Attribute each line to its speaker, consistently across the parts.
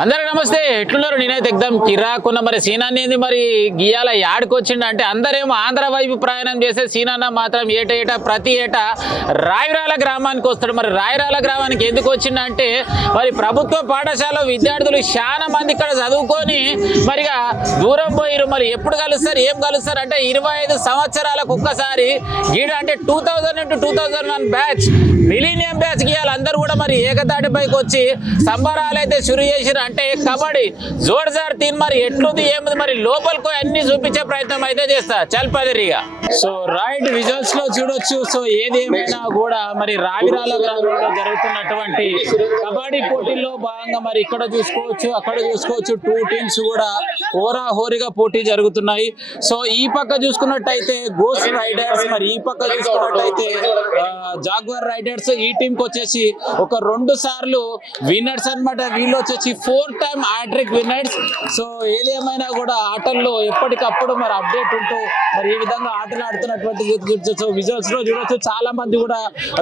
Speaker 1: అందరికి నమస్తే ఎట్లున్నారు? నేనైతే ఎగ్దాం కిరాకున్న మరి సీనాన్ని ఏంది మరి? గీయాల యాడికి అంటే అందరేమో ఆంధ్ర వైపు ప్రయాణం చేసే సీనాన్న మాత్రం ఏట ఏటా ప్రతి ఏటా రాయరాల గ్రామానికి వస్తాడు. మరి రాయరాల గ్రామానికి ఎందుకు వచ్చిండంటే మరి ప్రభుత్వ పాఠశాల విద్యార్థులు చాలా మంది ఇక్కడ చదువుకొని మరిగా దూరం పోయిరు మరి ఎప్పుడు కలుస్తారు? ఏం కలుస్తారు? అంటే ఇరవై ఐదు సంవత్సరాలకు ఒక్కసారి గీడ అంటే two thousand into two thousand one batch millennium batch గీయాలి అందరూ కూడా మరి ఏకతాటిపైకి వచ్చి సంబరాలు అయితే షురు చేసిరు అంటే కబడ్డీ. జోర్జార్ తీన్ మరి ఎట్లుంది ఏముంది మరి? లోపలికి అన్ని చూపించే ప్రయత్నం అయితే చేస్తా. చల్పదిరిగా సో రైట్ విజువల్స్లో చూడొచ్చు. సో ఏది ఏమైనా కూడా మరి రావిరాల గ్రామంలో జరుగుతున్నటువంటి కబడ్డీ పోటీల్లో భాగంగా మరి ఇక్కడ చూసుకోవచ్చు అక్కడ చూసుకోవచ్చు. టూ టీమ్స్ కూడా హోరా హోరీగా పోటీ జరుగుతున్నాయి. సో ఈ పక్క చూసుకున్నట్టయితే గోస్ రైడర్స్ మరి ఈ పక్క చూసుకున్నట్టయితే జాగ్వర్ రైడర్స్ ఈ టీంకి వచ్చేసి ఒక రెండు సార్లు విన్నర్స్ అన్నమాట. వీళ్ళు వచ్చేసి four time hat trick winners so ఏదేమైనా కూడా ఆటల్లో ఎప్పటికప్పుడు మరి అప్డేట్ ఉంటూ మరి ఈ విధంగా ఆటలు ఆడుతున్నటువంటి చూడొచ్చు విజువల్స్లో చూడొచ్చు. చాలా మంది కూడా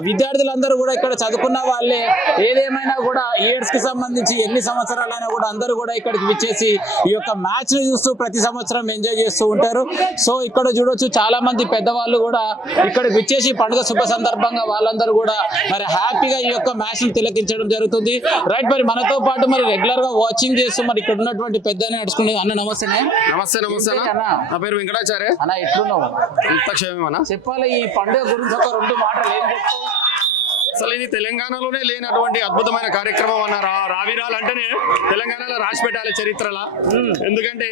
Speaker 1: విద్యార్థులందరూ కూడా ఇక్కడ చదువుకున్న వాళ్ళే. ఏదేమైనా కూడా ఇయర్స్కి సంబంధించి ఎన్ని సంవత్సరాలైనా కూడా అందరూ కూడా ఇక్కడికి విచ్చేసి ఈ యొక్క మ్యాచ్ని చూస్తూ ప్రతి సంవత్సరం ఎంజాయ్ చేస్తూ ఉంటారు. సో ఇక్కడ చూడొచ్చు. చాలా మంది పెద్దవాళ్ళు కూడా ఇక్కడికి విచ్చేసి పండుగ శుభ సందర్భంగా వాళ్ళందరూ కూడా మరి హ్యాపీగా ఈ యొక్క మ్యాచ్ని తిలకించడం జరుగుతుంది. రైట్ మరి మనతో పాటు మరి రెగ్యులర్ గా వాచింగ్ చేస్తూ మరి ఇక్కడ ఉన్నటువంటి పెద్ద నడుచుకునే అన్న నమస్తే
Speaker 2: నమస్తే నమస్తే అన్న.
Speaker 1: అన్న.
Speaker 2: నా పేరు వెంకటాచార్య.
Speaker 1: అన్న ఎట్లున్నావు?
Speaker 2: ఇంత క్షేమేమన్నా
Speaker 1: చెప్పాలి ఈ పండుగ గురించి ఒక రెండు మాటలు ఏం చెప్తావు?
Speaker 2: అసలు ఇది తెలంగాణలోనే లేనటువంటి అద్భుతమైన కార్యక్రమం అన్న రావిరాలు అంటేనే తెలంగాణలో రాసి పెట్టాలి చరిత్రలా. ఎందుకంటే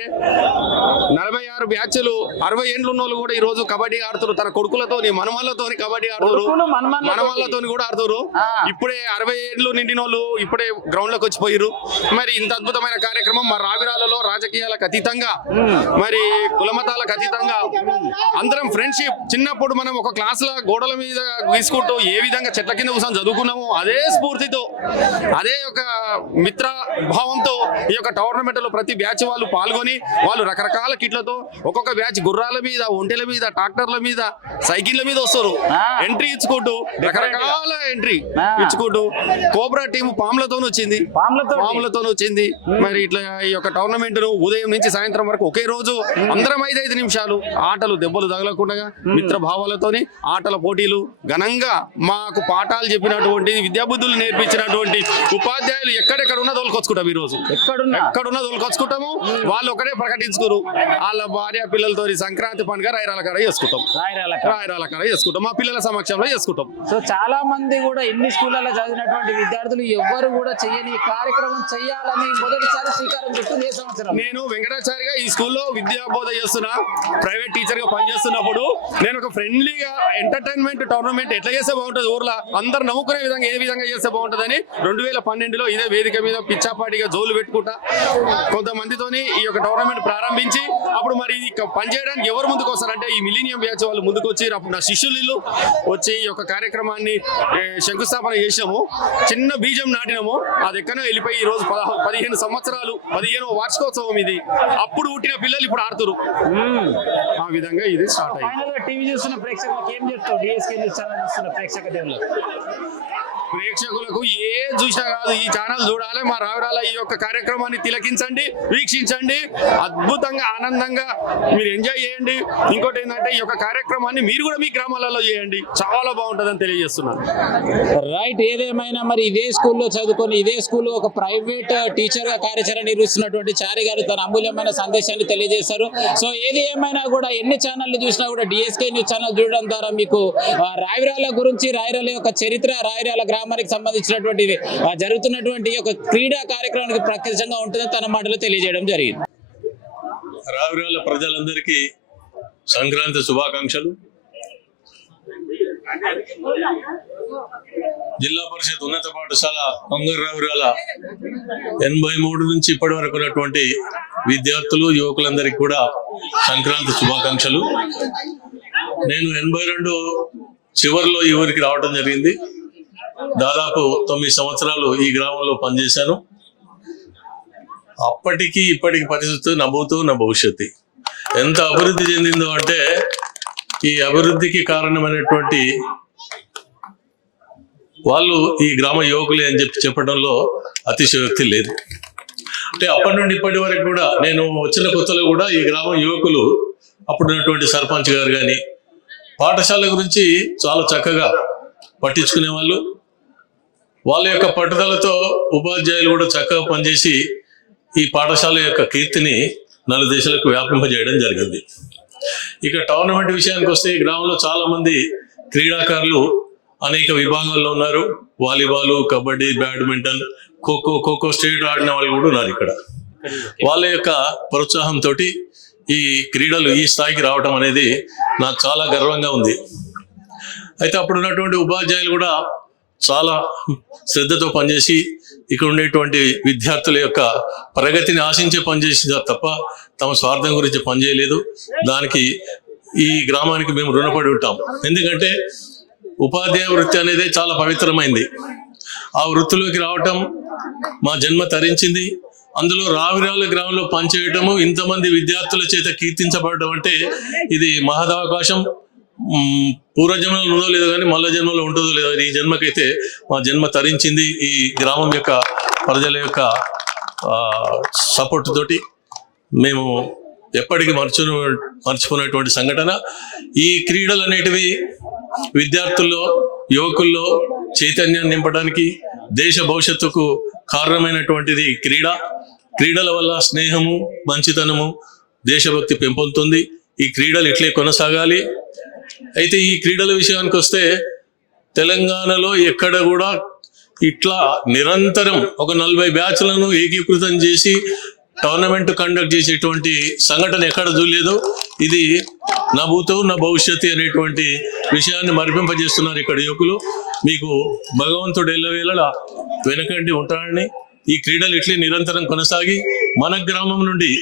Speaker 2: నలభై ఆరు బ్యాచ్లు అరవై ఏండ్లు ఉన్న కూడా ఈ రోజు కబడ్డీ ఆడుతారు తన కొడుకులతోని మనవాళ్ళతోని కబడ్డీ ఆడుతారు. మనవాళ్ళతోని కూడా ఆడుతారు
Speaker 1: ఆ.
Speaker 2: ఇప్పుడే అరవై ఏండ్లు నిండిన వాళ్ళు ఇప్పుడే గ్రౌండ్లోకి వచ్చిపోయారు మరి ఇంత అద్భుతమైన కార్యక్రమం మా రావిరాలలో రాజకీయాలకు అతీతంగా మరి కులమతాలకు అతీతంగా అందరం ఫ్రెండ్షిప్ చిన్నప్పుడు మనం ఒక క్లాస్లో గోడల మీద గీసుకుంటూ ఏ విధంగా చెట్ల కింద కూర్చొని చదువుకున్నామో. అదే స్ఫూర్తితో అదే ఒక మిత్ర భావంతో ఈ యొక్క టోర్నమెంట్లో ప్రతి బ్యాచ్ వాళ్ళు పాల్గొని వాళ్ళు రకరకాల కిట్లతో ఒక్కొక్క బ్యాచ్ గుర్రాల మీద ఒంటెల మీద ట్రాక్టర్ల మీద సైకిళ్ళ మీద వస్తారు. ఎంట్రీ ఇచ్చుకుంటూ రకరకాల ఎంట్రీ. ఇచ్చుకుంటూ కోబ్రా టీం పాములతో వచ్చింది? పాములతో వచ్చింది. మరి ఇట్లా ఈ యొక్క టోర్నమెంట్ను ఉదయం నుంచి సాయంత్రం వరకు ఒకే రోజు అందరం ఐదైదు నిమిషాలు ఆటలు దెబ్బలు తగలకుండా మిత్ర భావాలతోని ఆటల పోటీలు ఘనంగా మాకు పాఠాలు చెప్పినటువంటి విద్యాబుద్ధులు నేర్పించినటువంటి ఉపాధ్యాయులు ఎక్కడెక్కడ ఉన్నా తోలుకొచ్చుకుంటాం ఈ రోజు
Speaker 1: ఎక్కడున్నా
Speaker 2: తోలుకొచ్చుకుంటాము. వాళ్ళు ఒకటే ప్రకటించుకోరు. వాళ్ళ భార్య పిల్లలతో సంక్రాంతి పండుగ రాయరాల కాడ చేసుకుంటాం.
Speaker 1: రాయరాల
Speaker 2: కాడ చేసుకుంటాం. మా పిల్లల సమక్షంలో చేసుకుంటాం.
Speaker 1: సో చాలా మంది కూడా ఎన్ని స్కూళ్ళలో చదివినటువంటి విద్యార్థులు ఎవ్వరు కూడా చెయ్యని ఈ కార్యక్రమం చెయ్యాలని మొదటిసారి శ్రీకారం చుట్టూ సంవత్సరం?
Speaker 2: నేను వెంకటాచారిగా ఈ స్కూల్లో విద్యా బోధ చేస్తున్నా. ప్రైవేట్ టీచర్గా పనిచేస్తున్నప్పుడు నేను ఒక ఫ్రెండ్లీగా ఎంటర్టైన్మెంట్ టోర్నమెంట్ ఎట్లా చేస్తే బాగుంటుంది ఊర్లో? అందరు నవ్వుకునే విధంగా ఏ విధంగా చేస్తే బాగుంటుందని రెండు వేల పన్నెండులో ఇదే వేదిక మీద పిచ్చాపాటిగా జోలు పెట్టుకుంటా కొంతమందితోని ఈ యొక్క టోర్నమెంట్ ప్రారంభించి అప్పుడు మరి ఇది పనిచేయడానికి ఎవరు ముందుకు వస్తారంటే ఈ మిలీనియం బ్యాచ్ వాళ్ళు ముందుకు వచ్చి అప్పుడు నా శిష్యులు వచ్చి ఈ యొక్క కార్యక్రమాన్ని శంకుస్థాపన చేసాము చిన్న బీజం నాటినాము. అది ఎక్కడో వెళ్ళిపోయి ఈ రోజు పదిహేను సంవత్సరాలు పదిహేను వార్షికోత్సవం ఇది. అప్పుడు పుట్టిన పిల్లలు ఇప్పుడు ఆడుతురు. విధంగా ఇది స్టార్ట్ అయింది
Speaker 1: టీవీ చూస్తున్న ప్రేక్షకులకు ఏం చెప్తావు? డిఎస్కే న్యూస్ ఛానల్ చూస్తున్న ప్రేక్షక దేవుళ్ళు.
Speaker 2: ప్రేక్షకులకు ఏ చూసా కాదు ఈ ఛానల్ చూడాలి మా రావిరాల ఈ యొక్క కార్యక్రమాన్ని తిలకించండి వీక్షించండి అద్భుతంగా ఆనందంగా మీరు ఎంజాయ్ చేయండి. ఇంకోటి ఏంటంటే ఈ యొక్క కార్యక్రమాన్ని మీరు కూడా మీ గ్రామాలలో చేయండి. చాలా బాగుంటుందని తెలియజేస్తున్నాను.
Speaker 1: రైట్ ఏదేమైనా మరి ఇదే స్కూల్లో చదువుకొని ఇదే స్కూల్లో ఒక ప్రైవేట్ టీచర్గా కార్యాచరణ నిర్వహిస్తున్నటువంటి చారి గారు తన అమూల్యమైన సందేశాన్ని తెలియజేశారు. సో ఏది ఏమైనా కూడా ఎన్ని ఛానళ్ళు చూసినా కూడా డిఎస్కే న్యూస్ ఛానల్ చూడడం ద్వారా మీకు ఆ, రాయరాల గురించి రాయరాల యొక్క చరిత్ర రాయరాల గ్రామానికి సంబంధించినటువంటి జరుగుతున్నటువంటి ఒక క్రీడా కార్యక్రమానికి ప్రత్యక్షంగా ఉంటుందని తన మాటలో తెలియజేయడం జరిగింది.
Speaker 3: రావిరాల ప్రజలందరికీ సంక్రాంతి శుభాకాంక్షలు. జిల్లా పరిషత్ ఉన్నత పాఠశాల కొంగర్ రావిరాల ఎనభై మూడు నుంచి ఇప్పటి వరకు ఉన్నటువంటి విద్యార్థులు యువకులందరికీ కూడా సంక్రాంతి శుభాకాంక్షలు. నేను ఎనభై రెండు చివరిలో ఈ ఊరికి రావడం జరిగింది. దాదాపు తొమ్మిది సంవత్సరాలు ఈ గ్రామంలో పనిచేశాను. అప్పటికి ఇప్పటికి పరిస్థితి నవ్వుతూ నా భవిష్యత్తు. ఎంత అభివృద్ధి చెందిందో అంటే ఈ అభివృద్ధికి కారణమైనటువంటి వాళ్ళు ఈ గ్రామ యువకులే అని చెప్పి చెప్పడంలో అతిశయోక్తి లేదు. అంటే అప్పటి నుండి ఇప్పటి వరకు కూడా నేను వచ్చిన కొత్తలో కూడా ఈ గ్రామ యువకులు అప్పుడున్నటువంటి సర్పంచ్ గారు కానీ పాఠశాల గురించి చాలా చక్కగా పట్టించుకునే వాళ్ళ యొక్క పట్టుదలతో ఉపాధ్యాయులు కూడా చక్కగా పనిచేసి ఈ పాఠశాల యొక్క కీర్తిని నలు దేశాలకు వ్యాపింపజేయడం జరిగింది. ఇక టోర్నమెంట్ విషయానికి వస్తే ఈ గ్రామంలో చాలా మంది క్రీడాకారులు అనేక విభాగాల్లో ఉన్నారు. Volleyball kabaddi badminton kho kho kho kho state ఆడిన వాళ్ళు కూడా ఉన్నారు ఇక్కడ. వాళ్ళ యొక్క ప్రోత్సాహంతో ఈ క్రీడలు ఈ స్థాయికి రావడం అనేది నాకు చాలా గర్వంగా ఉంది. అయితే అప్పుడు ఉన్నటువంటి ఉపాధ్యాయులు కూడా చాలా శ్రద్ధతో పనిచేసి ఇక్కడ ఉండేటువంటి విద్యార్థుల యొక్క ప్రగతిని ఆశించే పనిచేసింది తప్ప తమ స్వార్థం గురించి పనిచేయలేదు దానికి ఈ గ్రామానికి మేము రుణపడి ఉంటాం. ఎందుకంటే ఉపాధ్యాయ వృత్తి అనేది చాలా పవిత్రమైంది. ఆ వృత్తిలోకి రావటం మా జన్మ తరించింది. అందులో రావిరాల గ్రామంలో పనిచేయటము ఇంతమంది విద్యార్థుల చేత కీర్తించబడటం అంటే ఇది మహదవకాశం. పూర్వజన్మలో ఉందో లేదో కానీ మళ్ళా జన్మలో ఉంటుందో లేదో ఈ జన్మకైతే మా జన్మ తరించింది ఈ గ్రామం యొక్క ప్రజల యొక్క సపోర్ట్ తోటి మేము ఎప్పటికీ మర్చు మర్చిపోయినటువంటి సంఘటన. ఈ క్రీడలు అనేటివి విద్యార్థుల్లో యువకుల్లో చైతన్యాన్ని నింపడానికి దేశ భవిష్యత్తుకు కారణమైనటువంటిది క్రీడ. క్రీడల వల్ల స్నేహము మంచితనము దేశభక్తి పెంపొందుతుంది. ఈ క్రీడలు ఇట్లే కొనసాగాలి? అయితే ఈ క్రీడల విషయానికి వస్తే తెలంగాణలో ఎక్కడ కూడా ఇట్లా నిరంతరం ఒక నలభై బ్యాచ్లను ఏకీకృతం చేసి టోర్నమెంట్ కండక్ట్ చేసేటువంటి సంఘటన ఎక్కడ చూడలేదు. ఇది నా భూతం నా భవిష్యత్తు అనేటువంటి విషయాన్ని మరిపింపజేస్తున్నారు ఇక్కడ యువకులు. మీకు భగవంతుడు ఎల్లవేళ వెనకండి ఉంటాడని ఈ క్రీడలు ఇట్లే నిరంతరం కొనసాగి మన గ్రామం నుండి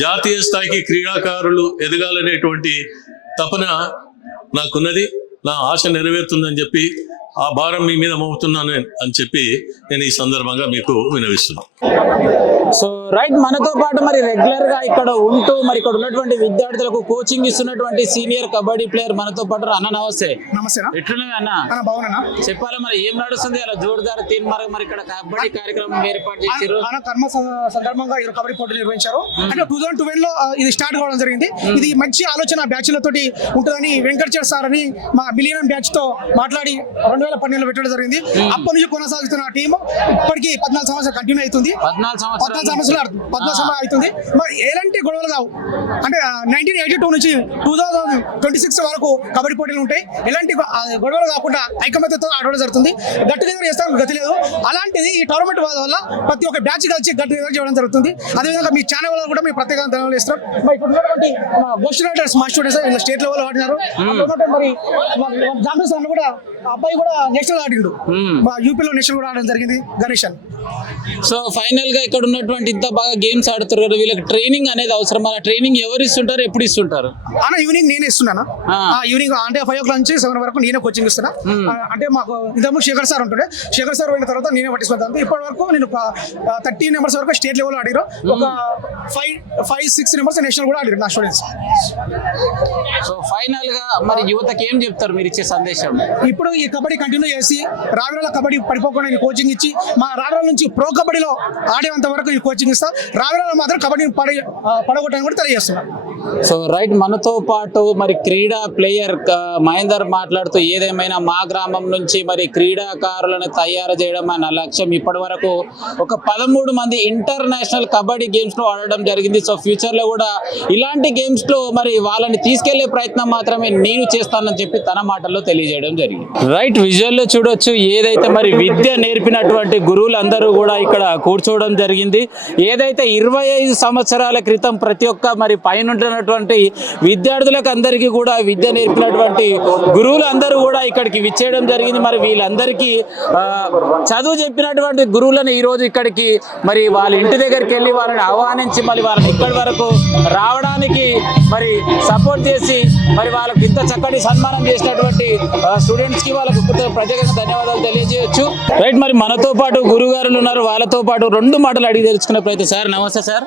Speaker 3: జాతీయ స్థాయికి క్రీడాకారులు ఎదగాలనేటువంటి తపన నాకున్నది నా ఆశ నెరవేరుతుందని చెప్పి ఆ భారం మీ మీద మోపుతున్నాను అని చెప్పి నేను ఈ సందర్భంగా మీకు వినవిస్తున్నాను
Speaker 1: సో రైట్ మనతో పాటు మరి రెగ్యులర్గా ఇక్కడ ఉంటూ మరి ఇక్కడ ఉన్నటువంటి విద్యార్థులకు కోచింగ్ ఇస్తున్నటువంటి సీనియర్ కబడ్డీ ప్లేయర్ మనతో పాటు అన్న నమస్తే.
Speaker 4: నమస్తేనా?
Speaker 1: ఎట్లున్నాయి అన్న?
Speaker 4: బాగున్నా
Speaker 1: చెప్పాలా మరి ఏం నడుస్తుంది? అలా జోరుదారు తీన్ మరి మరి ఇక్కడ కబడ్డీ కార్యక్రమం ఏర్పాటు
Speaker 4: అన్న కర్మ సందర్భంగా ఈ కబడ్డీ పోటీలు నిర్వహించారు. అంటే టూ థౌసండ్ ట్వెల్వ్లో ఇది స్టార్ట్ కావడం జరిగింది. ఇది మంచి ఆలోచన బ్యాచ్ తోటి ఉంటుందని వెంకటేశ్వర సార్ అని మా మిలియనం బ్యాచ్తో మాట్లాడి రెండు వేల పన్నెండులో పెట్టడం జరిగింది. అప్పటి నుంచి కొనసాగుతున్న టీం ఇప్పటికి పద్నాలుగు సంవత్సరాలు కంటిన్యూ అవుతుంది.
Speaker 1: పద్నాలుగు సంవత్సరాలు
Speaker 4: పద్నాలుగు సంవత్సరాలు అవుతుంది. మరి ఎలాంటి గొడవలు కావు అంటే నైన్టీన్ ఎయిటీ టూ నుంచి టూ థౌసండ్ ట్వంటీ సిక్స్ వరకు కబడ్డీ పోటీలు ఉంటాయి. ఎలాంటి గొడవలు కాకుండా ఐకమత్యతో ఆడడం జరుగుతుంది. గట్టి దగ్గర చేస్తాం గతి లేదు. అలాంటిది ఈ టోర్నమెంట్ వల్ల ప్రతి ఒక్క బ్యాచ్ కలిసి గట్టి దగ్గర చేయడం జరుగుతుంది. అదేవిధంగా మీ ఛానల్ వల్ల కూడా మీ ప్రత్యేక ధన్యవాదాలు ఇస్తున్నాం మరి ఇక్కడ ఉన్నటువంటి గోస్ట్ రైడర్స్ మా స్టూడెంట్స్ స్టేట్ లెవెల్ ఆడినారు. మరి కూడా అబ్బాయి కూడా నేషనల్ ఆడిండు. మా యూపీలో నేషనల్ కూడా ఆడడం జరిగింది. గణేష్
Speaker 1: సో ఫైనల్గా ఇక్కడ ఉన్నటువంటి ఇంత బాగా గేమ్స్ ఆడుతారు కదా వీళ్ళకి ట్రైనింగ్ అనేది అవసరం ఆ ట్రైనింగ్ ఎవరు ఇస్తుంటారు ఎప్పుడు ఇస్తుంటారు?
Speaker 4: అన్న ఈవినింగ్ నేనే ఇస్తున్నాను? ఈవినింగ్ అంటే ఫైవ్ ఓ క్లాక్ నుంచి సెవెన్ వరకు నేనే కోచింగ్ ఇస్తున్నా. అంటే మాకు ఇంతకుముందు శేఖర్ సార్ ఉంటుండే. శేఖర్ సార్ పోయిన తర్వాత నేనే పట్టించుకుంటాను ఇప్పటి వరకు నేను థర్టీ నెంబర్స్ వరకు స్టేట్ లెవెల్ ఆడిరు. ఒక five five six numbers national కూడా ఆడిరు నా స్టూడెంట్స్
Speaker 1: సో ఫైనల్గా మరి యువతకి ఏం చెప్తారు మీరు ఇచ్చే సందేశం?
Speaker 4: ఇప్పుడు ఈ కబడ్డీ కంటిన్యూ చేసి రావిరాల కబడ్డీ పడిపోకుండా నేను కోచింగ్ ఇచ్చి మా రావిరాల నుంచి ప్రో కబడ్డీలో ఆడేంత వరకు ఈ కోచింగ్ ఇస్తా. రావిరాల మాత్రం కబడ్డీని పడి పడగొట్టని కూడా తెలియజేస్తున్నా.
Speaker 1: సో రైట్ మనతో పాటు మరి క్రీడా ప్లేయర్ మహేందర్ మాట్లాడుతూ ఏదేమైనా మా గ్రామం నుంచి మరి క్రీడాకారులను తయారు చేయడం అన్న లక్ష్యం ఇప్పటి వరకు ఒక పదమూడు మంది ఇంటర్నేషనల్ కబడ్డీ గేమ్స్లో ఆడడం జరిగింది. సో ఫ్యూచర్లో కూడా ఇలాంటి గేమ్స్లో మరి వాళ్ళని తీసుకెళ్ళే ప్రయత్నం మాత్రమే నేను చేస్తానని చెప్పి తన మాటల్లో తెలియజేయడం జరిగింది. రైట్ విజువల్లో చూడొచ్చు. ఏదైతే మరి విద్య నేర్పినటువంటి గురువులందరూ కూడా ఇక్కడ కూర్చోవడం జరిగింది. ఏదైతే ఇరవై ఐదు సంవత్సరాల క్రితం ప్రతి ఒక్క మరి పైన ఉంటున్నటువంటి విద్యార్థులకు అందరికీ కూడా విద్య నేర్పినటువంటి గురువులు అందరూ కూడా ఇక్కడికి విచ్చేయడం జరిగింది. మరి వీళ్ళందరికీ చదువు చెప్పినటువంటి గురువులను ఈరోజు ఇక్కడికి మరి వాళ్ళ ఇంటి దగ్గరికి వెళ్ళి వాళ్ళని ఆహ్వానించి మరి వాళ్ళని ఇక్కడి వరకు రావడానికి మరి సపోర్ట్ చేసి మరి వాళ్ళకి ఇంత చక్కటి సన్మానం చేసినటువంటి స్టూడెంట్స్కి కి వాళ్ళకు ప్రత్యేకంగా ధన్యవాదాలు తెలియజేయొచ్చు. రైట్ మరి మనతో పాటు గురుగారులు ఉన్నారు. వాళ్ళతో పాటు రెండు మాటలు అడిగి తెలుసుకునే ప్రయత్నం. సార్ నమస్తే సార్.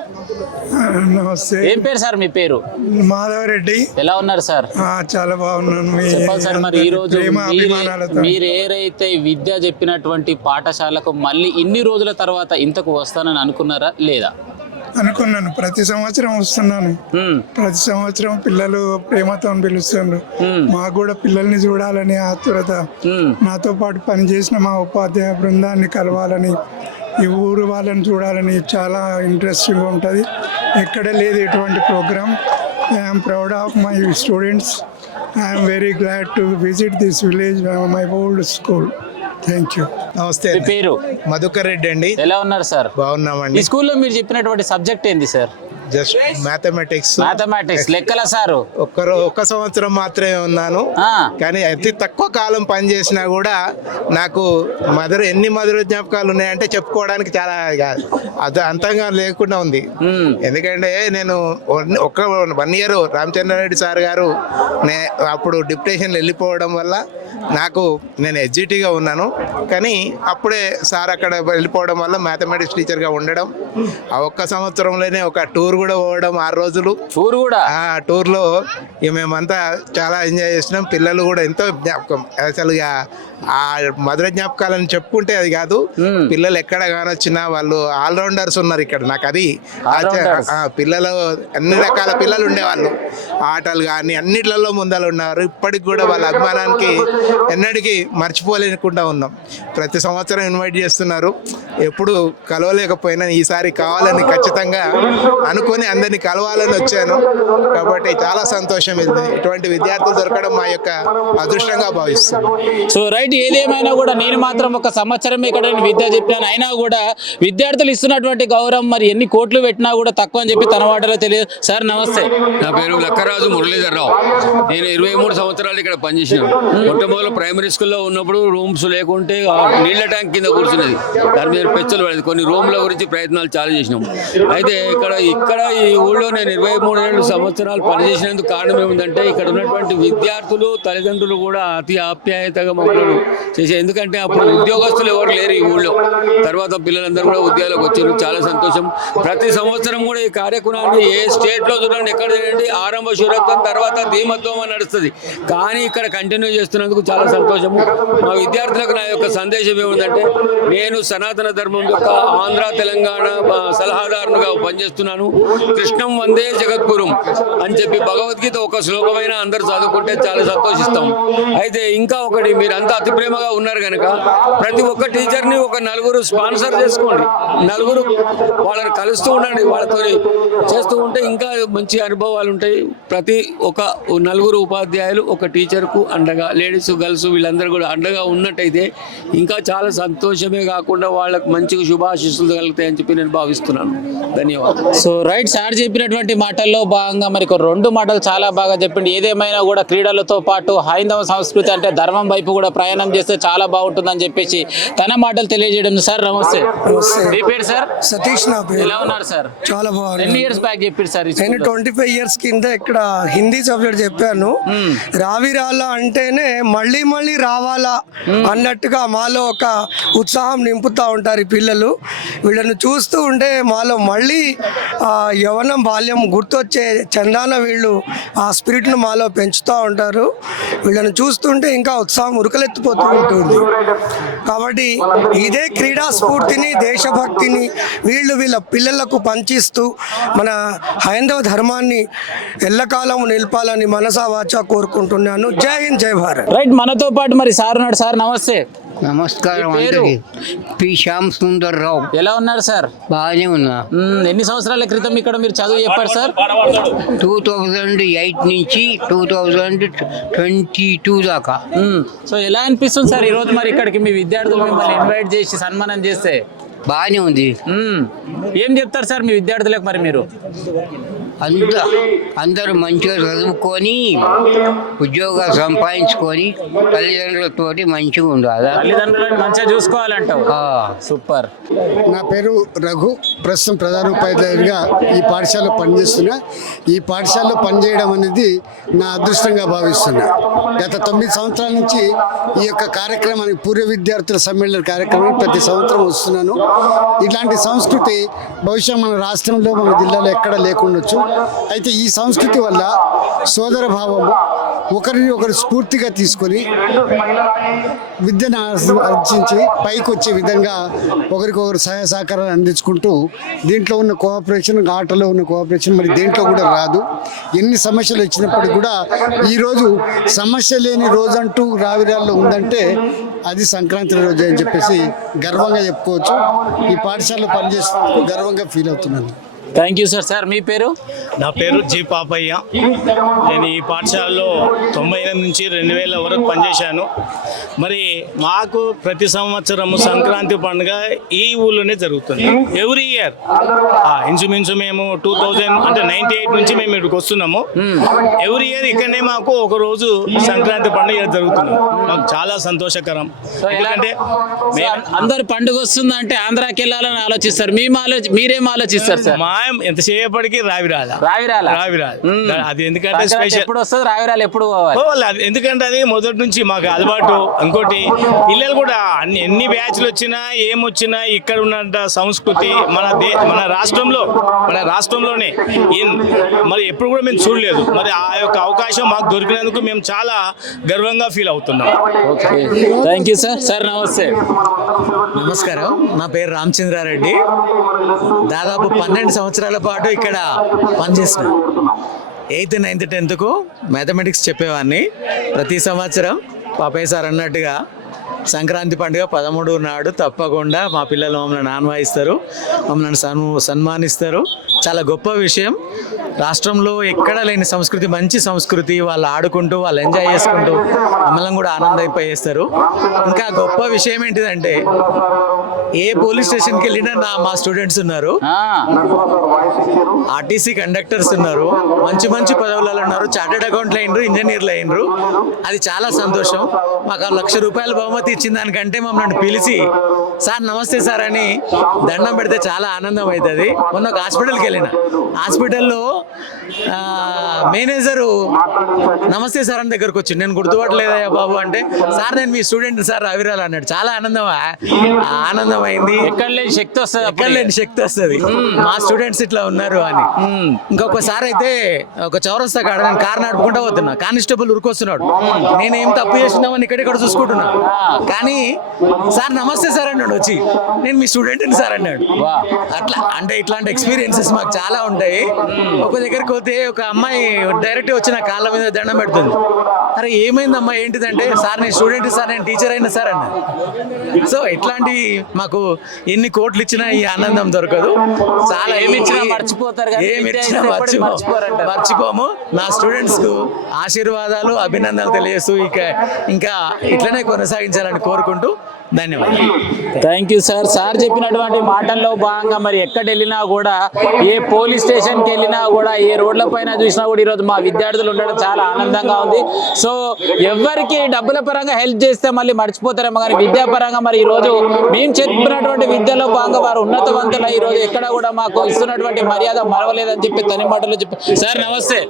Speaker 5: నమస్తే.
Speaker 1: ఏం పేరు సార్ మీ పేరు?
Speaker 5: మాధవరెడ్డి.
Speaker 1: ఎలా ఉన్నారు సార్?
Speaker 5: ఆ, చాలా బాగున్నాను.
Speaker 1: చెప్పాలి సార్ మరి ఈ రోజు మీరే- ఏదైతే విద్య చెప్పినటువంటి పాఠశాలకు మళ్ళీ ఇన్ని రోజుల తర్వాత ఇంతకు వస్తానని అనుకున్నారా లేదా?
Speaker 5: అనుకున్నాను. ప్రతి సంవత్సరం వస్తున్నాను. ప్రతి సంవత్సరం పిల్లలు ప్రేమతో పిలుస్తున్నారు
Speaker 1: ఉమ్,
Speaker 5: మాకు కూడా పిల్లల్ని చూడాలని ఆతురత. నాతో పాటు పనిచేసిన మా ఉపాధ్యాయ బృందాన్ని కలవాలని ఈ ఊరు వాళ్ళని చూడాలని చాలా ఇంట్రెస్టింగ్గా ఉంటుంది. ఎక్కడ లేదు ఎటువంటి program I'm proud of my students I'm very glad to visit this village my old school thank you
Speaker 6: నమస్తే
Speaker 1: మీ పేరు?
Speaker 6: మధుకర్ రెడ్డి అండి.
Speaker 1: ఎలా ఉన్నారు సార్? ఈ
Speaker 6: బాగున్నామండి
Speaker 1: స్కూల్లో మీరు చెప్పినటువంటి సబ్జెక్ట్ ఏంది సార్?
Speaker 6: జస్ట్ మ్యాథమెటిక్స్
Speaker 1: మ్యాథమెటిక్స్ లెక్కల సారు.
Speaker 6: ఒక్కరో ఒక్క సంవత్సరం మాత్రమే ఉన్నాను. కానీ అతి తక్కువ కాలం పనిచేసినా కూడా నాకు మధుర ఎన్ని మధుర జ్ఞాపకాలు ఉన్నాయంటే చెప్పుకోవడానికి చాలా అది అంతంగా లేకుండా ఉంది. ఎందుకంటే నేను ఒక వన్ ఇయర్ రామచంద్రారెడ్డి సార్ గారు నే అప్పుడు డిప్యుటేషన్ వెళ్ళిపోవడం వల్ల నాకు నేను ఎడ్జిటీగా ఉన్నాను. కానీ అప్పుడే సార్ అక్కడ వెళ్ళిపోవడం వల్ల మ్యాథమెటిక్స్ టీచర్గా ఉండడం ఆ ఒక్క సంవత్సరంలోనే ఒక టూర్ కూడా పోవడం ఆరు రోజులు.
Speaker 1: ఊరు కూడా?
Speaker 6: ఆ టూర్లో మేమంతా చాలా ఎంజాయ్ చేసినాం. పిల్లలు కూడా ఎంతో జ్ఞాపకం. అసలు ఇక ఆ మధుర జ్ఞాపకాలను చెప్పుకుంటే అది కాదు. పిల్లలు ఎక్కడ కానొచ్చినా వాళ్ళు ఆల్రౌండర్స్ ఉన్నారు ఇక్కడ నాకు అది. పిల్లలు అన్ని రకాల పిల్లలు ఉండేవాళ్ళు. ఆటలు కానీ అన్నిట్లలో ముందలు ఉన్నారు. ఇప్పటికి కూడా వాళ్ళ అభిమానానికి ఎన్నటికీ మర్చిపోలేకుండా ఉన్నాం. ప్రతి సంవత్సరం ఇన్వైట్ చేస్తున్నారు. ఎప్పుడు కలవలేకపోయినా ఈసారి కావాలని ఖచ్చితంగా అనుకొని అందరినీ కలవాలని వచ్చాను. కాబట్టి చాలా సంతోషం ఇది. ఇటువంటి విద్యార్థులు దొరకడం మా యొక్క అదృష్టంగా భావిస్తున్నాను
Speaker 1: సో రైట్ ఏదేమైనా కూడా నేను మాత్రం ఒక సంవత్సరం ఇక్కడ విద్య చెప్పాను. అయినా కూడా విద్యార్థులు ఇస్తున్నటువంటి గౌరవం మరి ఎన్ని కోట్లు పెట్టినా కూడా తక్కువ అని చెప్పి తన వాటలో తెలియదు సార్ నమస్తే.
Speaker 7: నా పేరు లక్కరాజు మురళీధర్రావు. నేను ఇరవై మూడు సంవత్సరాలు ఇక్కడ పనిచేసినాను మొట్టమొదటి ప్రైమరీ స్కూల్లో ఉన్నప్పుడు రూమ్స్ లేకుంటే నీళ్ళ నీళ్ళ ట్యాంక్ కింద కూర్చున్నది దాని మీద పెచ్చలు పడేది. కొన్ని రూమ్ల గురించి ప్రయత్నాలు చాలా చేసినాం. అయితే ఇక్కడ ఇక్కడ ఈ ఊళ్ళో నేను ఇరవై మూడు ఏళ్ళు సంవత్సరాలు పనిచేసినందుకు కారణం ఏమిటంటే ఇక్కడ ఉన్నటువంటి విద్యార్థులు తల్లిదండ్రులు కూడా అతి ఆప్యాయతగా మమ్మల్ని చేసే ఎందుకంటే అప్పుడు ఉద్యోగస్తులు ఎవరు లేరు ఈ ఊళ్ళో. తర్వాత పిల్లలందరూ కూడా ఉద్యోగాలకు వచ్చారు. చాలా సంతోషం. ప్రతి సంవత్సరం కూడా ఈ కార్యక్రమాన్ని ఏ స్టేట్లో చూడండి ఎక్కడ చూడండి ఆరంభ శూరత్వం తర్వాత ధీమత్వం అని నడుస్తుంది. కానీ ఇక్కడ కంటిన్యూ చేస్తున్నందుకు చాలా సంతోషము. మా విద్యార్థులకు నా యొక్క సందేశం ఏముందంటే నేను సనాతన ధర్మం యొక్క ఆంధ్ర తెలంగాణ సలహాదారునిగా పనిచేస్తున్నాను. కృష్ణం వందే జగద్గురుం అని చెప్పి భగవద్గీత ఒక శ్లోకమైన అందరూ చదువుకుంటే చాలా సంతోషిస్తాం. అయితే ఇంకా ఒకటి మీరంతా అతి ప్రేమగా ఉన్నారు కనుక ప్రతి ఒక్క టీచర్ని ఒక నలుగురు స్పాన్సర్ చేసుకోండి. నలుగురు వాళ్ళని కలుస్తూ ఉండండి. వాళ్ళతో చేస్తూ ఉంటే ఇంకా మంచి అనుభవాలు ఉంటాయి. ప్రతి ఒక నలుగురు ఉపాధ్యాయులు ఒక టీచర్కు అండగా లేడీస్ గర్ల్స్ వీళ్ళందరూ కూడా అండగా ఉన్నట్టయితే ఇంకా చాలా సంతోషమే కాకుండా వాళ్ళకు మంచిగా శుభాశిస్సులు కలుగుతాయని చెప్పి నేను భావిస్తున్నాను. ధన్యవాదాలు.
Speaker 1: సో రైట్ సార్ చెప్పినటువంటి మాటల్లో భాగంగా మరి రెండు మాటలు చాలా బాగా చెప్పింది ఏదేమైనా కూడా క్రీడలతో పాటు హైందవ సంస్కృతి అంటే ధర్మం వైపు కూడా ప్రయాణం చేస్తే చాలా బాగుంటుందని చెప్పేసి తన మాటలు తెలియజేయడం. సార్ నమస్తే. మీ పేరు సార్?
Speaker 8: సతీష్ నా పేరు.
Speaker 1: ఎలా ఉన్నారు సార్?
Speaker 8: చాలా
Speaker 1: ఎన్ని
Speaker 8: బాగుంది
Speaker 1: ఇయర్స్ బ్యాక్ చెప్పారు సార్
Speaker 8: నేను? ట్వంటీ ఫైవ్ ఇయర్స్ కింద ఇక్కడ హిందీ సబ్జెక్ట్ చెప్పాను. రావి రాలా అంటేనే మళ్ళీ మళ్ళీ రావాలా అన్నట్టుగా మాలో ఒక ఉత్సాహం నింపుతూ ఉంటారు ఈ పిల్లలు. వీళ్ళని చూస్తూ ఉంటే మాలో మళ్ళీ ఆ యవనం బాల్యం గుర్తొచ్చే చందాన వీళ్ళు ఆ స్పిరిట్ను మాలో పెంచుతూ ఉంటారు. వీళ్ళని చూస్తుంటే ఇంకా ఉత్సాహం ఉరకలెత్తిపోతూ ఉంటుంది కాబట్టి ఇదే క్రీడా స్ఫూర్తిని దేశభక్తిని వీళ్ళు వీళ్ళ పిల్లలకు పంచిస్తూ మన హైందవ ధర్మాన్ని ఎల్లకాలం నిలపాలని మనసా వాచా కోరుకుంటున్నాను. జై హింద్ జై భారత్.
Speaker 1: రైట్ మనతో పాటు మరి సార్ ఉన్నాడు. సార్ నమస్తే.
Speaker 9: నమస్కారం? అందరికి పి. శ్యామ్ సుందర్ రావు.
Speaker 1: ఎలా ఉన్నారు సార్?
Speaker 9: బాగానే ఉన్నా.
Speaker 1: ఎన్ని సంవత్సరాల క్రితం ఇక్కడ మీరు చదువు చెప్పారు సార్?
Speaker 9: టూ థౌజండ్ ఎయిట్ నుంచి టూ థౌజండ్ ట్వంటీ టూ దాకా.
Speaker 1: సో ఎలా అనిపిస్తుంది సార్ ఈ రోజు మరి ఇక్కడికి మీ విద్యార్థులు మిమ్మల్ని ఇన్వైట్ చేసి సన్మానం చేస్తే?
Speaker 9: బాగానే ఉంది.
Speaker 1: ఏం చెప్తారు సార్ మీ విద్యార్థులకు మరి మీరు?
Speaker 9: అంద అందరూ మంచిగా చదువుకొని ఉద్యోగాలు సంపాదించుకొని తల్లిదండ్రులతోటి మంచిగా ఉండాలి?
Speaker 1: తల్లిదండ్రులను మంచిగా చూసుకోవాలంటావు. సూపర్.
Speaker 10: నా పేరు రఘు. ప్రస్తుతం ప్రధాన ఉపాధ్యాయుడిగా ఈ పాఠశాలలో పనిచేస్తున్నా. ఈ పాఠశాలలో పనిచేయడం అనేది నా అదృష్టంగా భావిస్తున్నా. గత తొమ్మిది సంవత్సరాల నుంచి ఈ యొక్క కార్యక్రమానికి పూర్వ విద్యార్థుల సమ్మేళన కార్యక్రమానికి ప్రతి సంవత్సరం వస్తున్నాను. ఇట్లాంటి సంస్కృతి బహుశా మన రాష్ట్రంలో మన జిల్లాలో ఎక్కడ లేకుండొచ్చు అయితే ఈ సంస్కృతి వల్ల సోదర భావము ఒకరిని ఒకరు స్ఫూర్తిగా తీసుకొని విద్యను ఆర్జ- ఆర్జించి పైకి వచ్చే విధంగా ఒకరికొకరు సహాయ సహకారాలు అందించుకుంటూ దీంట్లో ఉన్న కోఆపరేషన్ ఆటలో ఉన్న కోఆపరేషన్ మరి దేంట్లో కూడా రాదు. ఎన్ని సమస్యలు వచ్చినప్పటికీ కూడా ఈరోజు సమస్య లేని రోజు అంటూ రావిరాల్లో ఉందంటే అది సంక్రాంతి రోజు అని చెప్పేసి గర్వంగా చెప్పుకోవచ్చు. ఈ పాఠశాలలో పనిచేస్తూ గర్వంగా ఫీల్ అవుతున్నాను.
Speaker 1: Thank you sir. సార్ మీ పేరు?
Speaker 11: నా పేరు జి పాపయ్య. నేను ఈ పాఠశాలలో తొంభై ఎనిమిది నుంచి రెండు వేల వరకు పనిచేశాను. మరి మాకు ప్రతి సంవత్సరము సంక్రాంతి పండుగ ఈ ఊళ్ళోనే జరుగుతుంది. ఎవ్రీ ఇయర్ ఇంచుమించు మేము టూ థౌజండ్ అంటే నైన్టీ ఎయిట్ నుంచి మేము ఇక్కడికి వస్తున్నాము. ఎవ్రీ ఇయర్ ఇక్కడనే మాకు ఒక రోజు సంక్రాంతి పండుగ జరుగుతుంది. మాకు చాలా సంతోషకరం. ఎందుకంటే
Speaker 1: అందరు పండుగ వస్తుందంటే ఆంధ్రాకి వెళ్ళాలని ఆలోచిస్తారు. ఆలోచి మీరేం ఆలోచిస్తారు సార్
Speaker 11: మా ఎంతసేపటికి రావిరాల
Speaker 1: రావిరాల
Speaker 11: రావిరాల
Speaker 1: మ్మ్.
Speaker 11: అది ఎందుకంటే స్పెషల్
Speaker 1: ఎప్పుడు వస్తుంది? రావిరాలు ఎప్పుడు
Speaker 11: ఎందుకంటే అది మొదటి నుంచి మాకు అలవాటు. ఇంకోటి పిల్లలు కూడా అన్ని ఎన్ని బ్యాచ్లు వచ్చినా ఏమొచ్చినా ఇక్కడ ఉన్నంత సంస్కృతి మన దే మన రాష్ట్రంలో మన రాష్ట్రంలోనే మరి ఎప్పుడు కూడా మేము చూడలేదు. మరి ఆ యొక్క అవకాశం మాకు దొరికినందుకు మేము చాలా గర్వంగా ఫీల్ అవుతున్నాం.
Speaker 1: Okay. Thank you sir. Sir నమస్తే.
Speaker 12: నమస్కారం. నా పేరు రామచంద్రారెడ్డి. దాదాపు పన్నెండు సంవత్సరాల పాటు ఇక్కడ పనిచేసిన ఎయిత్ నైన్త్ టెన్త్కు మ్యాథమెటిక్స్ చెప్పేవాడిని ప్రతి సంవత్సరం. పాపయ్య సార్ అన్నట్టుగా సంక్రాంతి పండుగ పదమూడు నాడు తప్పకుండా మా పిల్లలు మమ్మల్ని ఆన్వాయిస్తారు మమ్మల్ని సన్ సన్మానిస్తారు. చాలా గొప్ప విషయం. రాష్ట్రంలో ఎక్కడ లేని సంస్కృతి మంచి సంస్కృతి వాళ్ళు ఆడుకుంటూ వాళ్ళు ఎంజాయ్ చేసుకుంటూ మమ్మల్ని కూడా ఆనందింపజేస్తారు ఇంకా గొప్ప విషయం ఏంటిదంటే ఏ పోలీస్ స్టేషన్కి వెళ్ళినా నా మా స్టూడెంట్స్ ఉన్నారు. ఆర్టీసీ కండక్టర్స్ ఉన్నారు. మంచి మంచి పదవులలో ఉన్నారు. చార్టెడ్ అకౌంట్లు అయినరు ఇంజనీర్లు అయినరు. అది చాలా సంతోషం. మాకు లక్ష రూపాయల బహుమతి ఇచ్చిన దానికంటే మమ్మల్ని పిలిచి సార్ నమస్తే సార్ అని దండం పెడితే చాలా ఆనందం అవుతుంది. మొన్న ఒక హాస్పిటల్కి వెళ్ళిన. హాస్పిటల్లో మేనేజరు నమస్తే సార్ అని దగ్గరకు వచ్చి నేను గుర్తుపట్టలేదయ్యా బాబు అంటే సార్ నేను మీ స్టూడెంట్ సార్ అవిరాల్ అన్నాడు. చాలా ఆనందం ఆనందం అయింది
Speaker 1: ఎక్కడ లేని శక్తి వస్తుంది
Speaker 12: ఎక్కడ లేని శక్తి వస్తుంది. మా స్టూడెంట్స్ ఇట్లా ఉన్నారు అని. ఇంకొకసారి అయితే ఒక చౌరస్తా కాడ నేను కార్ నడుపుకుంటా పోతున్నా. కానిస్టేబుల్ ఉరికొస్తున్నాడు. నేనేం తప్పు చేసినామని ఇక్కడ ఇక్కడ చూసుకుంటున్నా కానీ సార్ నమస్తే సార్ అన్నాడు వచ్చి నేను మీ స్టూడెంట్ సార్ అన్నాడు. అట్లా అంటే ఇట్లాంటి ఎక్స్పీరియన్సెస్ మాకు చాలా ఉంటాయి. ఒక దగ్గరికి పోతే ఒక అమ్మాయి డైరెక్ట్ వచ్చి నా కాళ్ళ మీద దండం పెడుతుంది. అరే ఏమైందమ్మా ఏంటిదంటే సార్ నేను స్టూడెంట్ సార్ నేను టీచర్ అయినా సార్ అన్నా. సో ఇట్లాంటివి మాకు ఎన్ని కోట్లు ఇచ్చినా ఈ ఆనందం దొరకదు. చాలా
Speaker 1: ఏమి ఇచ్చినా మర్చిపోతారు
Speaker 12: ఏమి ఇచ్చినా. మర్చిపోము. నా స్టూడెంట్స్కు ఆశీర్వాదాలు అభినందనలు తెలియజేస్తూ ఇక ఇంకా ఇట్లనే కొనసాగించాలని కోరుకుంటూ ధన్యవాదాలు.
Speaker 1: థ్యాంక్ యూ సార్ సార్ చెప్పినటువంటి మాటల్లో భాగంగా మరి ఎక్కడ వెళ్ళినా కూడా ఏ పోలీస్ స్టేషన్కి వెళ్ళినా కూడా ఏ రోడ్ల పైన చూసినా కూడా ఈరోజు మా విద్యార్థులు ఉండడం చాలా ఆనందంగా ఉంది. సో ఎవరికి డబ్బుల పరంగా హెల్ప్ చేస్తే మళ్ళీ మర్చిపోతారేమో కానీ విద్యాపరంగా మరి ఈ రోజు మేము చెప్పినటువంటి విద్యలో భాగంగా వారు ఉన్నతవంతులు ఈ రోజు ఎక్కడ కూడా మాకు ఇస్తున్నటువంటి మర్యాద మరవలేదని చెప్పి తని మాటలు చెప్పి సార్ నమస్తే.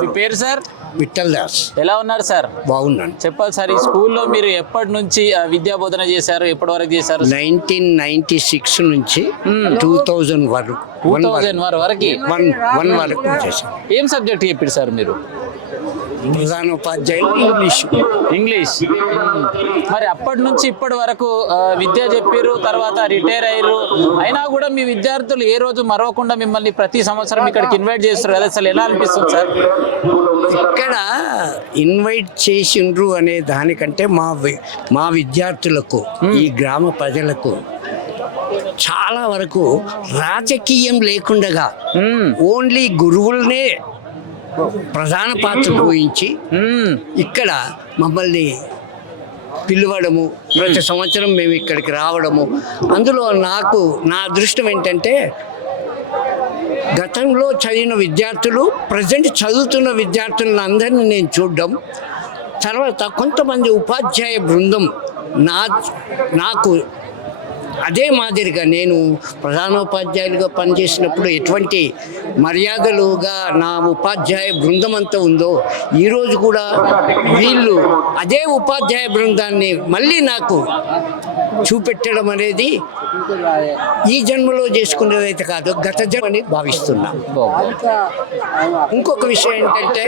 Speaker 1: మీ పేరు సార్
Speaker 10: విఠల్ దాస్.
Speaker 1: ఎలా ఉన్నారు సార్
Speaker 10: బాగున్నాను.
Speaker 1: చెప్పాలి సార్ ఈ స్కూల్లో మీరు ఎప్పటి నుంచి ఆ, విద్యా బోధన చేశారు? ఎప్పటి వరకు చేశారు?
Speaker 9: నైన్టీన్ నైన్టీ సిక్స్ నుంచి టూ థౌజండ్ వరకు.
Speaker 1: టూ థౌజండ్ వరకు.
Speaker 9: వన్ వన్ వరకు
Speaker 1: ఏం సబ్జెక్ట్ చెప్పారు సార్ మీరు?
Speaker 9: ప్రధానోపాధ్యాయులు ఇంగ్లీష్.
Speaker 1: ఇంగ్లీష్. మరి అప్పటి నుంచి ఇప్పటి వరకు విద్య చెప్పారు తర్వాత రిటైర్ అయ్యారు అయినా కూడా మీ విద్యార్థులు ఏ రోజు మరవకుండా మిమ్మల్ని ప్రతి సంవత్సరం ఇక్కడికి ఇన్వైట్ చేస్తారు కదా అసలు ఎలా అనిపిస్తుంది సార్?
Speaker 9: ఇక్కడ ఇన్వైట్ చేసిండ్రు అనే దానికంటే మా మా విద్యార్థులకు ఈ గ్రామ ప్రజలకు చాలా వరకు రాజకీయం లేకుండగా ఓన్లీ గురువులనే ప్రధాన పాత్ర పోయించి ఇక్కడ మమ్మల్ని పిలవడము ప్రతి సంవత్సరం మేము ఇక్కడికి రావడము. అందులో నాకు నా అదృష్టం ఏంటంటే గతంలో చదివిన విద్యార్థులు ప్రజెంట్ చదువుతున్న విద్యార్థులను అందరినీ నేను చూడడం. తర్వాత కొంతమంది ఉపాధ్యాయ బృందం నా నాకు అదే మాదిరిగా నేను ప్రధానోపాధ్యాయులుగా పనిచేసినప్పుడు ఎటువంటి మర్యాదలుగా నా ఉపాధ్యాయ బృందం అంతా ఉందో ఈరోజు కూడా వీళ్ళు అదే ఉపాధ్యాయ బృందాన్ని మళ్ళీ నాకు చూపెట్టడం అనేది ఈ జన్మలో చేసుకునేదైతే కాదు గత జన్మని భావిస్తున్నా. ఇంకొక విషయం ఏంటంటే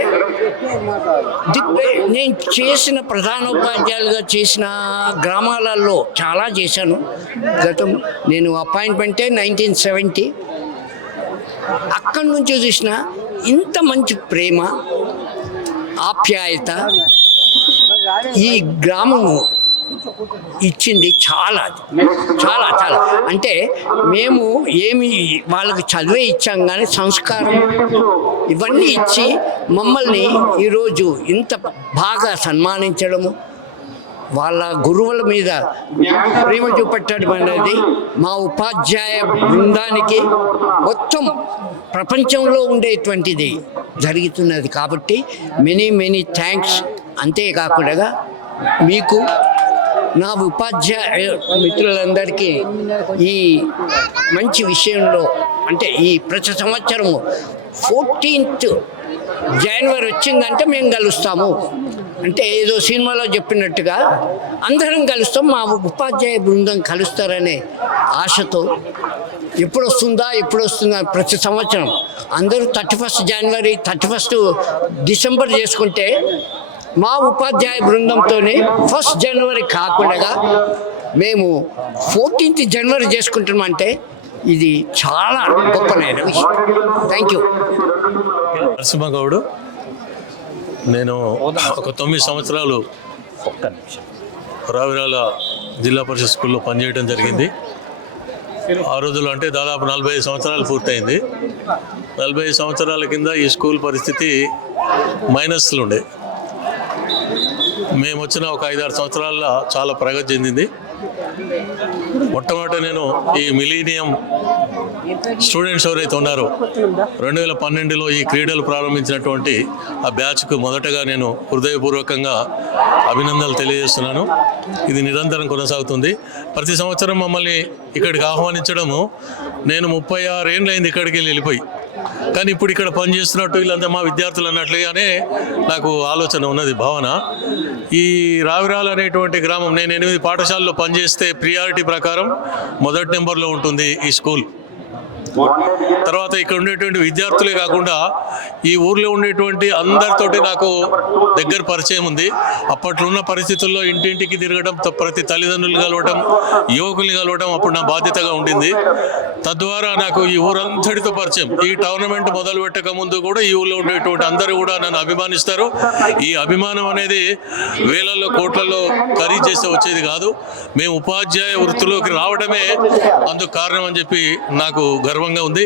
Speaker 9: నేను చేసిన ప్రధానోపాధ్యాయులుగా చేసిన గ్రామాలలో చాలా చేశాను. గతం నేను అపాయింట్మెంటే నైన్టీన్ సెవెంటీ. అక్కడి నుంచి చూసిన ఇంత మంచి ప్రేమ ఆప్యాయత ఈ గ్రామము ఇచ్చింది చాలా చాలా చాలా. అంటే మేము ఏమి వాళ్ళకి చదివే ఇచ్చాం కానీ సంస్కారం ఇవన్నీ ఇచ్చి మమ్మల్ని ఈరోజు ఇంత బాగా సన్మానించడము వాళ్ళ గురువుల మీద ప్రేమ చూపెట్టడం అనేది మా ఉపాధ్యాయ బృందానికి మొత్తం ప్రపంచంలో ఉండేటువంటిది జరుగుతున్నది కాబట్టి మెనీ మెనీ థ్యాంక్స్ అంతేకాకుండా మీకు నా ఉపాధ్యాయ మిత్రులందరికీ ఈ మంచి విషయంలో అంటే ఈ ప్రతి సంవత్సరము ఫోర్టీన్త్ జనవరి వచ్చిందంటే మేము కలుస్తాము. అంటే ఏదో సినిమాలో చెప్పినట్టుగా అందరం కలుస్తాం మా ఉపాధ్యాయ బృందం కలుస్తారనే ఆశతో. ఎప్పుడు వస్తుందా ఎప్పుడు వస్తుందా ప్రతి సంవత్సరం. అందరూ థర్టీ ఫస్ట్ జనవరి థర్టీ ఫస్ట్ డిసెంబర్ చేసుకుంటే మా ఉపాధ్యాయ బృందంతోనే ఫస్ట్ జనవరి కాకుండా మేము ఫోర్టీన్త్ జనవరి చేసుకుంటున్నాం అంటే ఇది చాలా గొప్పనైన విషయం. థ్యాంక్ యూ
Speaker 3: నరసింహగౌడు నేను ఒక తొమ్మిది సంవత్సరాలు రావిరాల జిల్లా పరిషత్ స్కూల్లో పనిచేయడం జరిగింది. ఆ రోజుల్లో అంటే దాదాపు నలభై ఐదు సంవత్సరాలు పూర్తయింది. నలభై ఐదు సంవత్సరాల కింద ఈ స్కూల్ పరిస్థితి మైనస్లు ఉండే మేము వచ్చిన ఒక ఐదారు సంవత్సరాల్లో చాలా ప్రగతి చెందింది. మొట్టమొదట నేను ఈ మిలీనియం స్టూడెంట్స్ ఎవరైతే ఉన్నారో రెండు వేల పన్నెండులో ఈ క్రీడలు ప్రారంభించినటువంటి ఆ బ్యాచ్కు మొదటగా నేను హృదయపూర్వకంగా అభినందనలు తెలియజేస్తున్నాను. ఇది నిరంతరం కొనసాగుతుంది. ప్రతి సంవత్సరం మమ్మల్ని ఇక్కడికి ఆహ్వానించడము నేను ముప్పై ఆరు ఏండ్లైంది ఇక్కడికి వెళ్ళి వెళ్ళిపోయి. కానీ ఇప్పుడు ఇక్కడ పనిచేస్తున్నట్టు వీళ్ళంతా మా విద్యార్థులు అన్నట్లుగానే నాకు ఆలోచన ఉన్నది భావన. ఈ రావిరాలు అనేటువంటి గ్రామం నేను ఎనిమిది పాఠశాలలో పనిచేస్తే ప్రియారిటీ ప్రకారం మొదటి నెంబర్లో ఉంటుంది ఈ స్కూల్. తర్వాత ఇక్కడ ఉండేటువంటి విద్యార్థులే కాకుండా ఈ ఊర్లో ఉండేటువంటి అందరితోటి నాకు దగ్గర పరిచయం ఉంది. అప్పట్లో ఉన్న పరిస్థితుల్లో ఇంటింటికి తిరగడం ప్రతి తల్లిదండ్రులు కలవటం యువకుల్ని కలవటం అప్పుడు నా బాధ్యతగా ఉండింది. తద్వారా నాకు ఈ ఊరంతటితో పరిచయం. ఈ టోర్నమెంట్ మొదలు పెట్టక ముందు కూడా ఈ ఊళ్ళో ఉండేటువంటి అందరూ కూడా నన్ను అభిమానిస్తారు. ఈ అభిమానం అనేది వేలల్లో కోట్లలో ఖరీదు చేస్తే వచ్చేది కాదు. మేము ఉపాధ్యాయ వృత్తిలోకి రావడమే అందుకు కారణం అని చెప్పి నాకు గర్వం గర్వంగా ఉంది.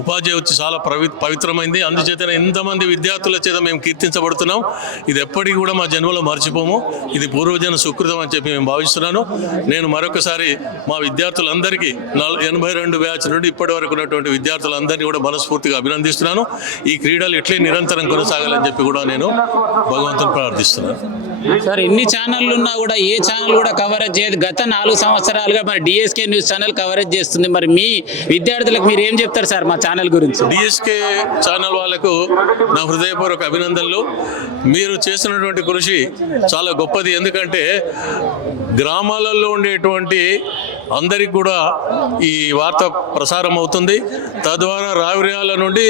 Speaker 3: ఉపాధ్యాయ వచ్చి చాలా పవి పవిత్రమైంది. అందుచేతనే ఇంతమంది విద్యార్థుల చేత మేము కీర్తించబడుతున్నాం. ఇది ఎప్పటికీ కూడా మా జన్మలో మర్చిపోము. ఇది పూర్వజన సుకృతం అని చెప్పి మేము భావిస్తున్నాను. నేను మరొకసారి మా విద్యార్థులందరికీ నల ఎనభై రెండు బ్యాచ్ నుండి ఇప్పటి వరకు ఉన్నటువంటి విద్యార్థులందరినీ కూడా మనస్ఫూర్తిగా అభినందిస్తున్నాను. ఈ క్రీడలు ఇట్లే నిరంతరం కొనసాగాలని చెప్పి కూడా నేను భగవంతుని ప్రార్థిస్తున్నాను.
Speaker 1: సార్ ఎన్ని ఛానళ్ళు ఉన్నా కూడా ఏ ఛానల్ కూడా కవరేజ్ చేయదు. గత నాలుగు సంవత్సరాలుగా మరి డిఎస్కే న్యూస్ ఛానల్ కవరేజ్ చేస్తుంది. మరి మీ విద్యార్థులకు మీరు ఏం చెప్తారు సార్ మా ఛానల్ గురించి?
Speaker 3: డిఎస్కే ఛానల్ వాళ్ళకు నా హృదయపూర్వక అభినందనలు. మీరు చేసినటువంటి కృషి చాలా గొప్పది. ఎందుకంటే గ్రామాలలో ఉండేటువంటి అందరికి కూడా ఈ వార్త ప్రసారం అవుతుంది. తద్వారా రావిర్యాల నుండి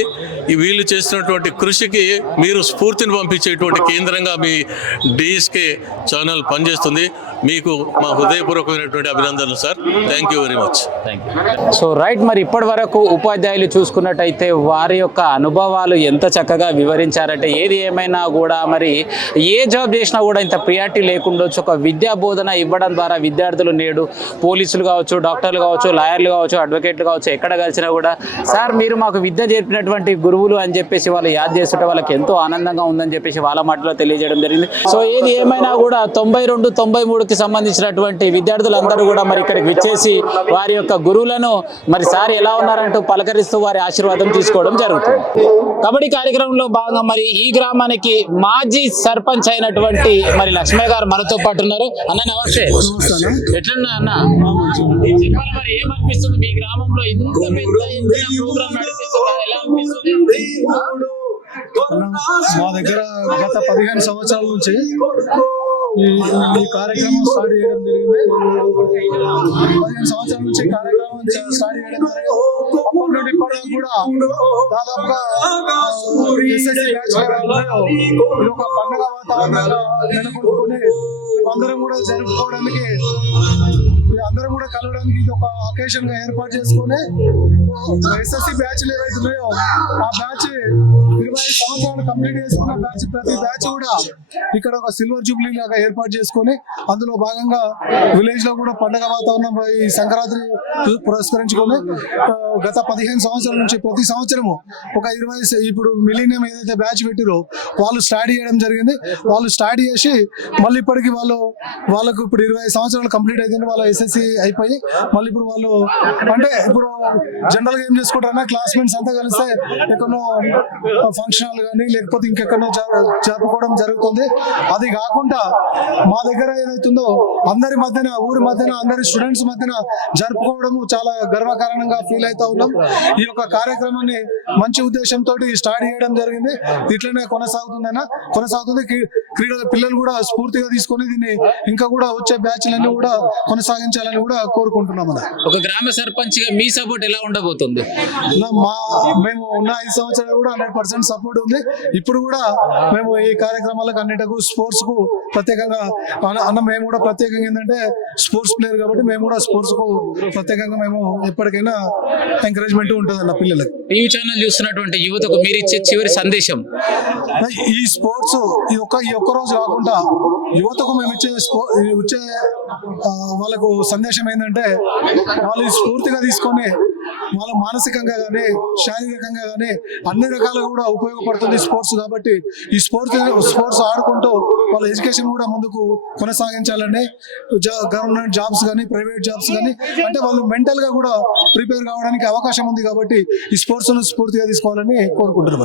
Speaker 3: వీళ్ళు చేసినటువంటి కృషికి మీరు స్ఫూర్తిని పంపించేటువంటి కేంద్రంగా మీ డిఎస్కే ఛానల్ పనిచేస్తుంది. మీకు మా హృదయపూర్వకమైనటువంటి అభినందనలు sir. Thank you very much
Speaker 1: so right మరి ఇప్పటి వరకు ఉపాధ్యాయులు చూసుకున్నట్టయితే వారి యొక్క అనుభవాలు ఎంత చక్కగా వివరించారంటే ఏది ఏమైనా కూడా మరి ఏ జాబ్ చేసినా కూడా ఇంత ప్రియారిటీ లేకుండా ఒక విద్యా బోధన ఇవ్వడం ద్వారా విద్యార్థులు నేడు పోలీసులు కావచ్చు డాక్టర్లు కావచ్చు లాయర్లు కావచ్చు అడ్వకేట్లు కావచ్చు ఎక్కడ కలిసినా కూడా సార్ మీరు మాకు విద్య నేర్పినటువంటి గురువులు అని చెప్పేసి వాళ్ళు యాద్ చేస్తుంటే వాళ్ళకి ఎంతో ఆనందంగా ఉందని చెప్పేసి వాళ్ళ మాటలో తెలియజేయడం జరిగింది. సో ఏది ఏమైనా కూడా తొంభై రెండు తొంభై మూడుకి సంబంధించినటువంటి విద్యార్థులందరూ కూడా మరి ఇక్కడికి విచ్చేసి వారి యొక్క గురువులను మరి సార్ ఎలా ఉన్నారంటూ పలకరిస్తూ వారి ఆశీర్వాదం తీసుకోవడం జరుగుతుంది. కబడ్డీ కార్యక్రమంలో భాగంగా మరి ఈ గ్రామానికి మాజీ సర్పంచ్ అయినటువంటి మరి లక్ష్మయ్య గారు మనతో పాటు ఉన్నారు. అన్న నమస్తే. ఎట్లున్నా అన్న? ఏమనిపిస్తుంది? మీ గ్రామంలో ఇంత పెద్ద ఎత్తున ప్రోగ్రామ్ నడిపిస్తున్నారు ఎలా అనిపిస్తుంది?
Speaker 13: మా దగ్గర గత పదిహేను సంవత్సరాల నుంచి ఈ కార్యక్రమం స్టార్ట్ చేయడం జరిగింది. పదిహేను సంవత్సరాల నుంచి కార్యక్రమం స్టార్ట్ చేయడం జరిగింది. అప్పటి నుండి కూడా దాదాపుగా ఒక పండుగ వాతావరణంలో నెలకొల్పుకొని అందరం కూడా జరుపుకోవడానికి అందరం కూడా కలవడానికి ఇది ఒక అకేషన్గా ఏర్పాటు చేసుకుని ఎస్ఎస్సి బ్యాచ్ ఏవైతే ఉన్నాయో ఆ బ్యాచ్ ఇరవై ఐదు సంవత్సరాలు కంప్లీట్ చేసుకున్న బ్యాచ్ ప్రతి బ్యాచ్ కూడా ఇక్కడ ఒక సిల్వర్ జూబ్లీ లాగా ఏర్పాటు చేసుకొని అందులో భాగంగా విలేజ్లో కూడా పండగ వాతావరణం ఈ సంక్రాంతి పురస్కరించుకొని గత పదిహేను సంవత్సరాల నుంచి ప్రతి సంవత్సరము ఒక ఇరవై ఇప్పుడు మిలీనియం ఏదైతే బ్యాచ్ పెట్టిరో వాళ్ళు స్టార్ట్ చేయడం జరిగింది. వాళ్ళు స్టార్ట్ చేసి మళ్ళీ ఇప్పటికి వాళ్ళు వాళ్ళకు ఇప్పుడు ఇరవై సంవత్సరాలు కంప్లీట్ అయితే వాళ్ళ ఎస్ఎస్సి అయిపోయి మళ్ళీ ఇప్పుడు వాళ్ళు అంటే ఇప్పుడు జనరల్గా ఏం చేసుకుంటారన్నా క్లాస్మేట్స్ అంతా కలిస్తే ఎక్కడో ఫంక్షన్ హాల్ కానీ లేకపోతే ఇంకెక్కడో జరుపుకోవడం జరుగుతుంది. అది కాకుండా మా దగ్గర ఏదైతుందో అందరి మధ్యన ఊరి మధ్యన అందరి స్టూడెంట్స్ మధ్యన జరుపుకోవడం చాలా గర్వకారణంగా ఫీల్ అవుతా ఉన్నాం. ఈ యొక్క కార్యక్రమాన్ని మంచి ఉద్దేశంతో స్టార్ట్ చేయడం జరిగింది. ఇట్లనే కొనసాగుతుందన్న కొనసాగుతుంది. క్రీడల పిల్లలు కూడా స్ఫూర్తిగా తీసుకొని దీన్ని ఇంకా కూడా వచ్చే బ్యాచ్లన్నీ కూడా కొనసాగించాలని కూడా కోరుకుంటున్నాం
Speaker 1: ఒక గ్రామ సర్పంచ్గా మీ సపోర్ట్ ఎలా ఉండబోతుంది?
Speaker 13: మా మేము ఉన్న ఐదు సంవత్సరాలు కూడా హండ్రెడ్ పర్సెంట్ సపోర్ట్ ఉంది. ఇప్పుడు కూడా మేము ఈ కార్యక్రమాలకు అన్నిటకు స్పోర్ట్స్కు ప్రత్యేకంగా అన్న అన్న మేము కూడా ప్రత్యేకంగా ఏంటంటే స్పోర్ట్స్ ప్లేయర్ కాబట్టి మేము కూడా స్పోర్ట్స్కు ప్రత్యేకంగా మేము ఎప్పటికైనా ఎంకరేజ్మెంట్ ఉంటుంది అన్న పిల్లలకి.
Speaker 1: టీవీ ఛానల్ చూస్తున్నటువంటి యువతకు మీరు ఇచ్చే చివరి సందేశం?
Speaker 13: ఈ స్పోర్ట్స్ ఈ ఒక్క ఈ ఒక్క రోజు కాకుండా యువతకు మేము ఇచ్చే ఇచ్చే వాళ్ళకు సందేశం ఏంటంటే వాళ్ళు స్ఫూర్తిగా తీసుకొని వాళ్ళ మానసికంగా కానీ శారీరకంగా కానీ అన్ని రకాలుగా కూడా ఉపయోగపడుతుంది స్పోర్ట్స్ కాబట్టి ఈ స్పోర్ట్స్ స్పోర్ట్స్ ఆడుకుంటూ వాళ్ళ ఎడ్యుకేషన్ కూడా ముందుకు కొనసాగించాలని గవర్నమెంట్ జాబ్స్ కానీ ప్రైవేట్ జాబ్స్ కానీ అంటే వాళ్ళు మెంటల్గా కూడా ప్రిపేర్ కావడానికి అవకాశం ఉంది కాబట్టి ఈ స్పోర్ట్స్ స్ఫూర్తిగా తీసుకోవాలని కోరుకుంటున్నాం.